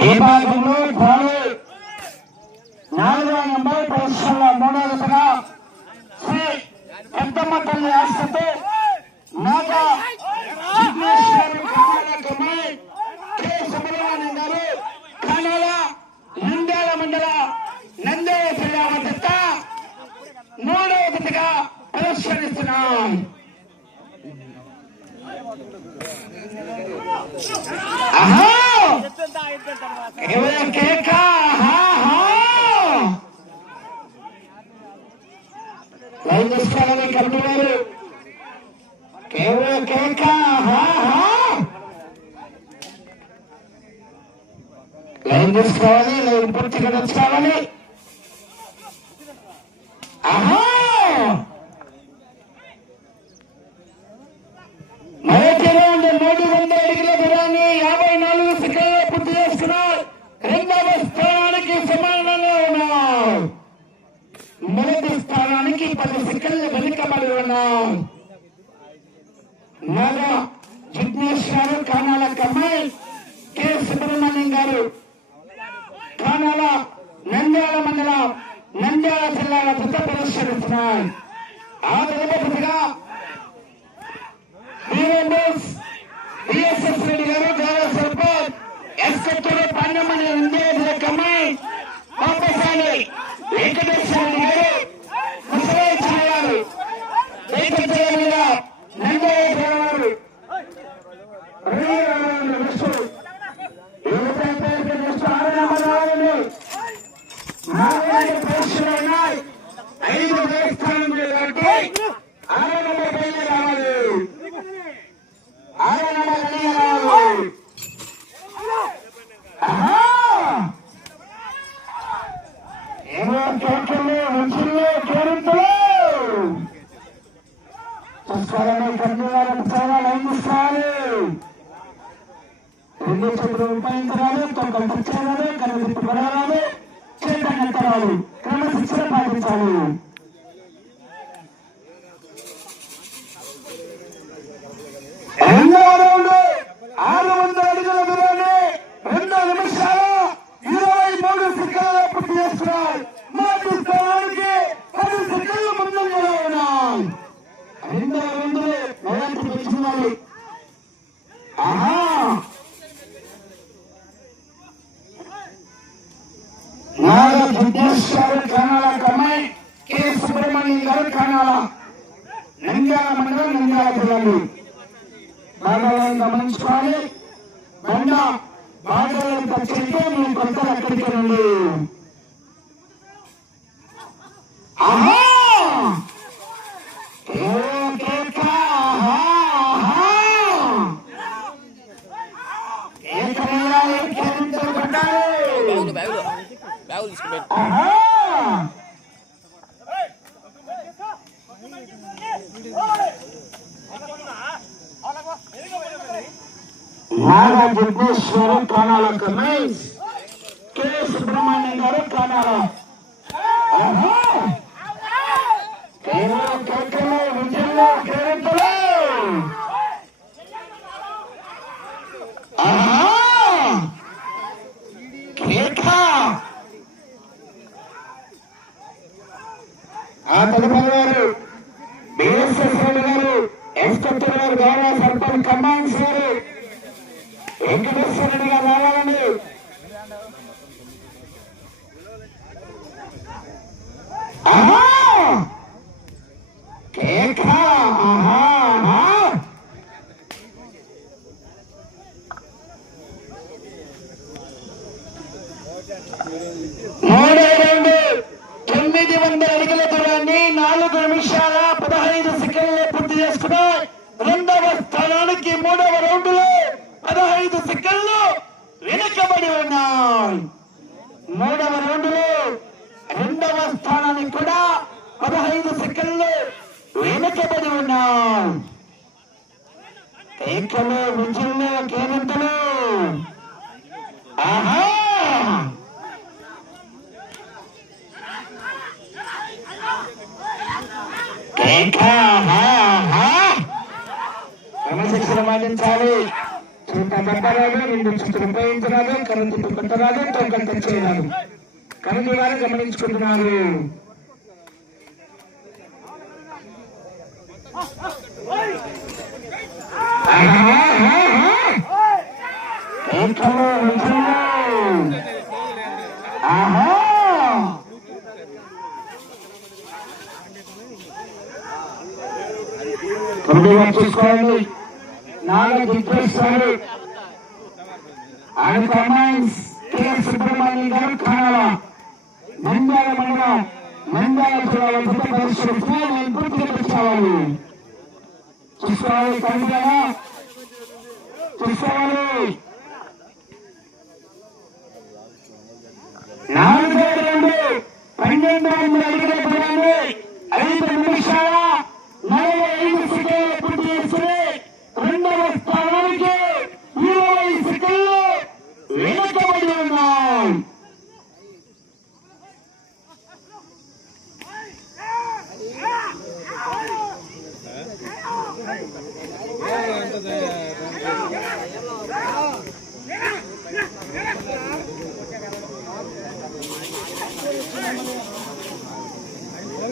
ఈ నాలుగవ నంబర్ పొజిషన్లో మూడో శ్రీ పెద్దమ్మ తల్లి ఆశతో నాగ విఘ్నేశ్వరి కర్ణాటకమై కె. సుబ్రహ్మణ్యం గారు కానాల నంద్యాల మండల నంద్యాల జిల్లా మద్దతు మూడవ దశగా ప్రదర్శనిస్తున్నాం ఆహా ఎవరి కేకా లైన్ తీసుకోవాలని కమిటీ వారు. కేవలం కేక లైన్ తీసుకోవాలి లైన్ పూర్తిగా తెచ్చుకోవాలి ఆహా మొదటి రౌండ్ మూడు వందల అడుగుల దూరాన్ని యాభై నాలుగు సెకండ్లు పూర్తి చేసుకున్నారు రెండవ స్థానానికి సమానంగా ఉన్నారు మొదటి స్థానానికి పది సెకండ్లు వెనుకబడి ఉన్నాం నాగా జిగ్నేష్ గారు కానాల కమ్మాయి కె. సుబ్రహ్మణ్యం గారు. కానాల నంద్యాల మండలం నంద్యాల జిల్లాల భృత ప్రదర్శనిస్తున్నారు ఆ తదుపతిగా బిఎస్ఎస్ రెడ్డి గారు గౌరవ సర్పంచ్ ఎస్ కొత్తూరు పాండమని విద్యార్థుల కమ్మాయి పాపసాని వెంకటేశ్వర రెడ్డి గారు ముసలాయి గారు వెంకటేశ్వర మీద నందయ్య గారు ఐదు దేవస్థానం కాబట్టి ఆరు నెంబర్ పైన రావాలి ఆయన కలిగరావు ఏమో చోట్లలో రుచుల్లో చేరుతులు చూసుకోవాలని కన్యాలను చాలా లైంగిస్తారు రెండు చేతులు ఉపయోగించరాలు తొక్కలు తెచ్చేయాలి కనుక పడాలి చేతనెత్తరాలు క్రమశిక్షణ పాటించాలి రెండవ రౌండ్ ఆరు వందల అడుగుల దూరాన్ని రెండు నిమిషాలు ఇరవై మూడు సెకండ్ల పూర్తి చేస్తున్నారు మొదటి స్థానానికి పది సెకండ్లు ముందంగా ఉన్నాం రెండవ రౌండ్ మొదటి పెంచుకోవాలి ఆహా నాగ సిద్ధేశ్వర కనాల కమ్మాయి కె కనాల నంద్యాల మండలం నంద్యాల జిల్లాలు. గమనించుకోవాలి. బండ బాగాలను పచ్చితే మేము కొత్తలు అక్కడికి రండి ఆహా! బ్యాగులు బ్యాగులు తీసుకుపోయి ఆహా నాగ జిగ్నేశ్వరం కానాల కమేష్ కె సుబ్రహ్మణ్యం గారు కానాల ఆహా! కేవలం ఆ తదుపరి వారు బిఎస్ఎస్ రెడ్డి గారు ఎస్ కొత్తూరు గారు గౌరవ సర్పంచ్ కమాండ్స్ గారు వెంకటేశ్వర రెడ్డి గారు రావాలండి ఆహా! కేక! తొమ్మిది వందల అడుగుల దూరాన్ని నాలుగు నిమిషాల పదహైదు సెకండ్లు పూర్తి చేసుకున్నాయి. రెండవ స్థానానికి మూడవ రౌండ్ ఐదు పదహైదు సెకండ్లు వెనుకబడి ఉన్నాయి. మూడవ రౌండ్లో రెండవ స్థానానికి కూడా పదహైదు సెకండ్లు వెనుకబడి ఉన్నాయి. కేకలు విజయంలో కేరింతలు ఆహా! క్రమశిక్షణ ఆహా, ఆహా. వాదించాలి రెండు చుట్టూ ఉపయోగించరాదు కరెంటు కొట్టరాదు తొక్కలు తెచ్చేయరాదు. కరెంటు వారు గమనించుకుంటున్నారు. ఆహా చూసుకోండి నాలుగు దిగ్గేశారు ఆయన కమాండ్స్ కె సుబ్రహ్మణ్యం గారు కానాల నంద్యాల మండలం నంద్యాల జిల్లాలో పెద్ద పరిశ్రమ పూర్తిగా తెచ్చుకోవాలి చూసుకోవాలి కవితగా. చూసుకోవాలి. నాలుగు రెండు పన్నెండు వందల అడుగుల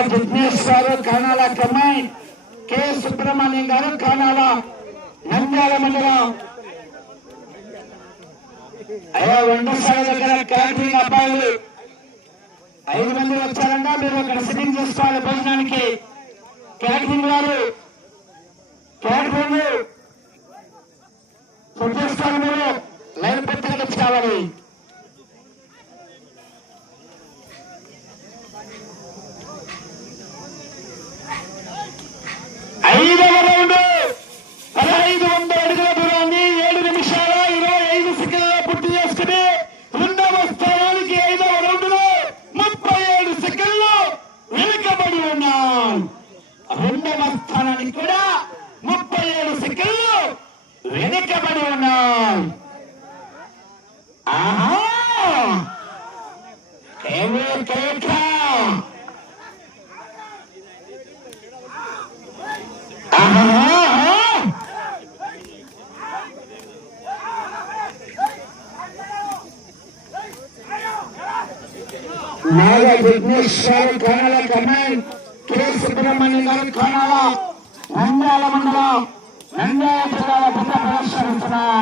నాగా జిగ్నేష్ గారు కానాల కమ్మాయి కె. సుబ్రహ్మణ్యం గారు కానాల నంద్యాల మండలం. అయ్యా వండసాల దగ్గర క్యాంటీన్ అబ్బాయిలు. ఐదు మంది వచ్చారంట మీరు అక్కడ సిట్టింగ్ చేసుకోవాలి భోజనానికి. క్యాంటీన్ వారు. క్యాంటీన్ ఫుడ్ చేస్తారు మీరు. లైన్ పత్రిక కావాలి ఐదవ రౌండ్ పదహైదు వందల అడుగుల దూరాన్ని ఏడు నిమిషాల ఇరవై ఐదు సెకండ్ల పూర్తి చేసుకుని రెండవ స్థానానికి ఐదవ రౌండ్లో ముప్పై ఏడు సెకండ్లు వెనుకబడి ఉన్నాం రెండవ స్థానానికి కూడా ముప్పై ఏడు సెకండ్లు వెనుకబడి ఉన్నాం ఆహా కేవీ కేక ఆహా నాగ విఘ్నేశ్వర కానాల కమాండ్. కె సుబ్రహ్మణ్యం గారు కానాల. నంద్యాల మండలం. నంద్యాల జిల్లాల పెద్ద ప్రదర్శనిస్తున్నారు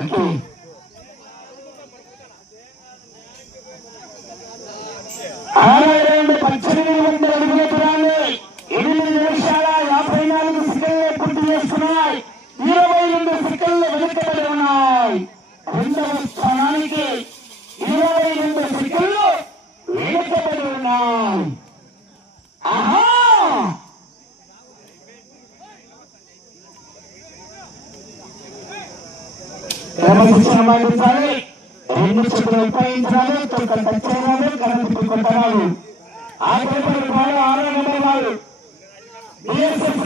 Okay. క్రమశిక్షణ పాటించాలి రెండు చేతులు ఉపయోగించాలి తొక్కలు తెచ్చేయాలి కరెంటు కొట్టరాదు ఆ పేపర్ వాళ్ళు ఆరో నెంబర్ వాళ్ళు బిఎస్ఎస్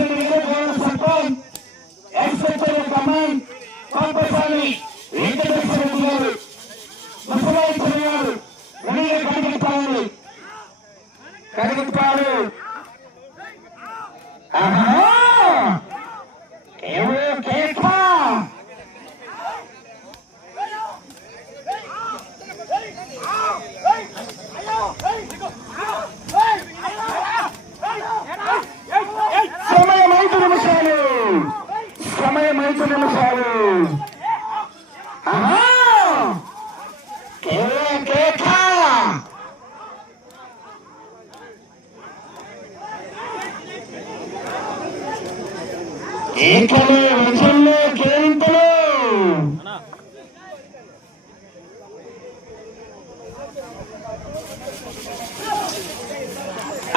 సర్పంచ్ ఎక్స్పెక్టర్ కమాండ్ కాంపసాలి వెంకటేశ్వర రెడ్డి గారు ముసలాయి గారు వెనక కడిగిస్తారు కడిగిస్తారు ఆహా కేవో కేకా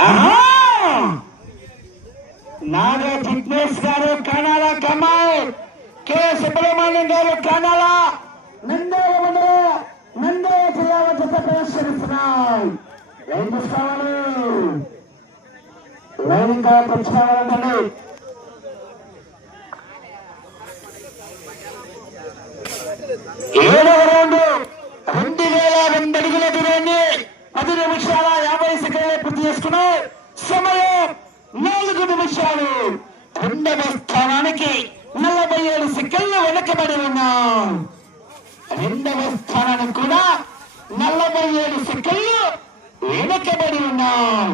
ఆహా! నాగా జిగ్నేష్ గారు కనాల కమాల్ కె సుబ్రహ్మణ్యం గారు కనాల నందోల మండల నందోల జిల్లాల జత ప్రదర్శనిస్తున్నాయి ఏం చూస్తామని లైన్గా ఇంకా ఏడవ రౌండ్ రెండు వేల రెండు అడుగుల దూరాన్ని పది నిమిషాల యాభై సెకండ్లు పూర్తి చేసుకున్నాయి సమయం నాలుగు నిమిషాలు రెండవ స్థానానికి నలభై ఏడు సెకండ్లు వెనకబడి ఉన్నాం రెండవ స్థానానికి కూడా నలభై ఏడు సెకండ్లు వెనకబడి ఉన్నాం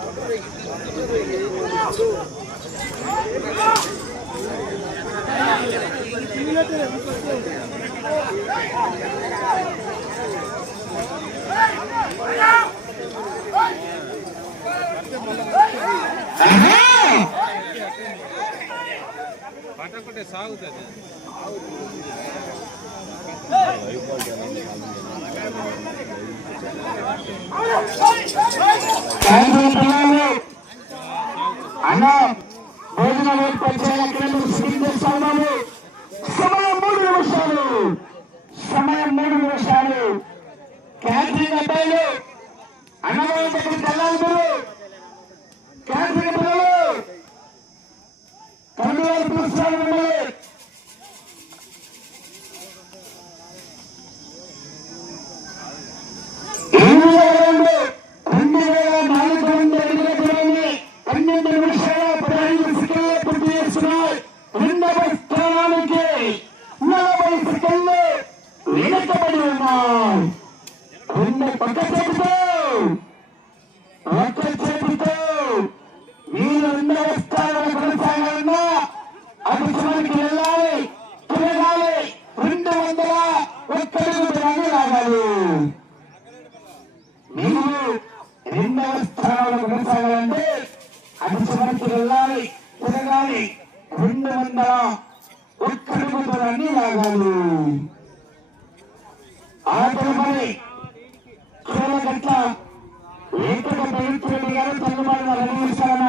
ఆహా! పట్టకుంటే సాగుతుంది సాయంత్రం అన్న భోజనాలు ఏర్పాటు చేయాలి సమయం మూడు నిమిషాలు సమయం మూడు నిమిషాలు క్యాటరింగ్ అబ్బాయిలు దగ్గరికి వెళ్ళాలి మీరు స్థానంలో కొనసాగాలంటే అది చివరికి వెళ్ళాలి తిరగాలి. రెండు వందల ఒక్కడుగు దూరాన్ని లాగాలి. ఆ తదుపరి చూడగట్ల ఏకట పవిత్రుడి గారు తల్లిమారి రన్ చేశారన్న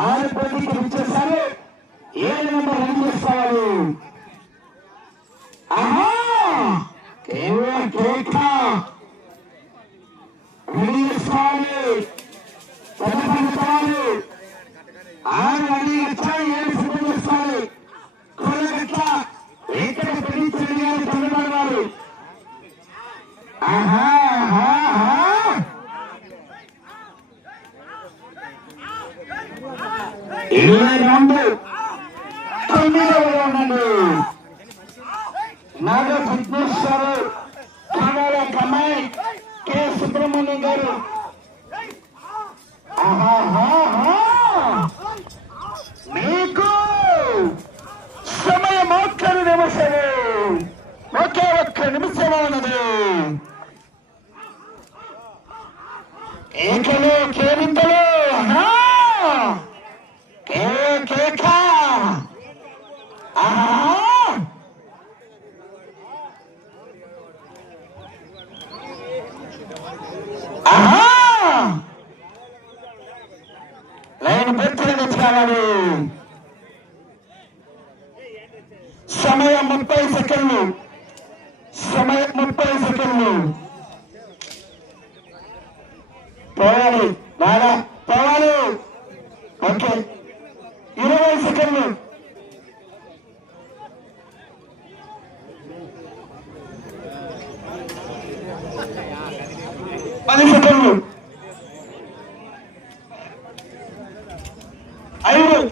ఆరు పోటీకి వచ్చేసారు ఏడు నెంబర్ రన్ చేస్తారు ఆహా! కేవలం కేక. ఆరు అడిగి వచ్చాడు ఏడు సిద్ధం చేస్తాడు కూరగట్ల ఇక్కడ పెళ్ళి గారు తమిళనాడు ఆహా ఇరవై రెండు తొమ్మిదవ రౌండ్ నాగ విఘ్నేశ్వరు కానాల కమ్మాయి కె సుబ్రహ్మణ్యం గారు ఆహాహాహా. మీకు సమయం ఒక్క నిమిషము. ఒకే ఒక్క నిమిషము ఉన్నది. కేకలు కేరింతలు లైన్ పెట్టి తెచ్చుకోవాలి. dulu. Ayo.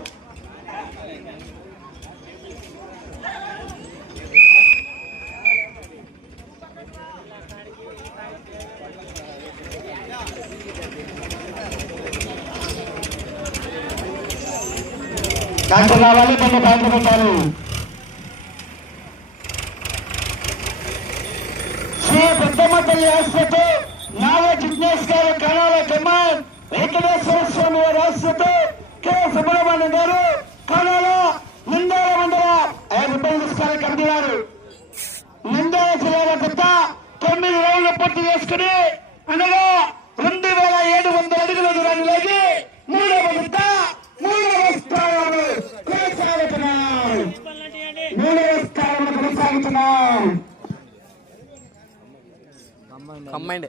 Kantor awalnya pada bantu. నాగ గారు కణాల డిమాండ్ వెంకటేశ్వర స్వామి వారి హాస్పిటల్ కె. సుబ్రహ్మణ్యం గారు కణాల నిందాల మండల ఐదు రూపాయలు తీసుకొని కమిటీ నిందాల జిల్లాల కొత్త తొమ్మిది రౌండ్లు పూర్తి చేసుకుని అనగా రెండు వేల ఏడు వందల అడుగుల దూరాన్ని లాగి మూడవ కొత్త మూడవ స్థానంలో కొనసాగుతున్నాం మూడవ స్థానంలో కొనసాగుతున్నాం కంబైండ్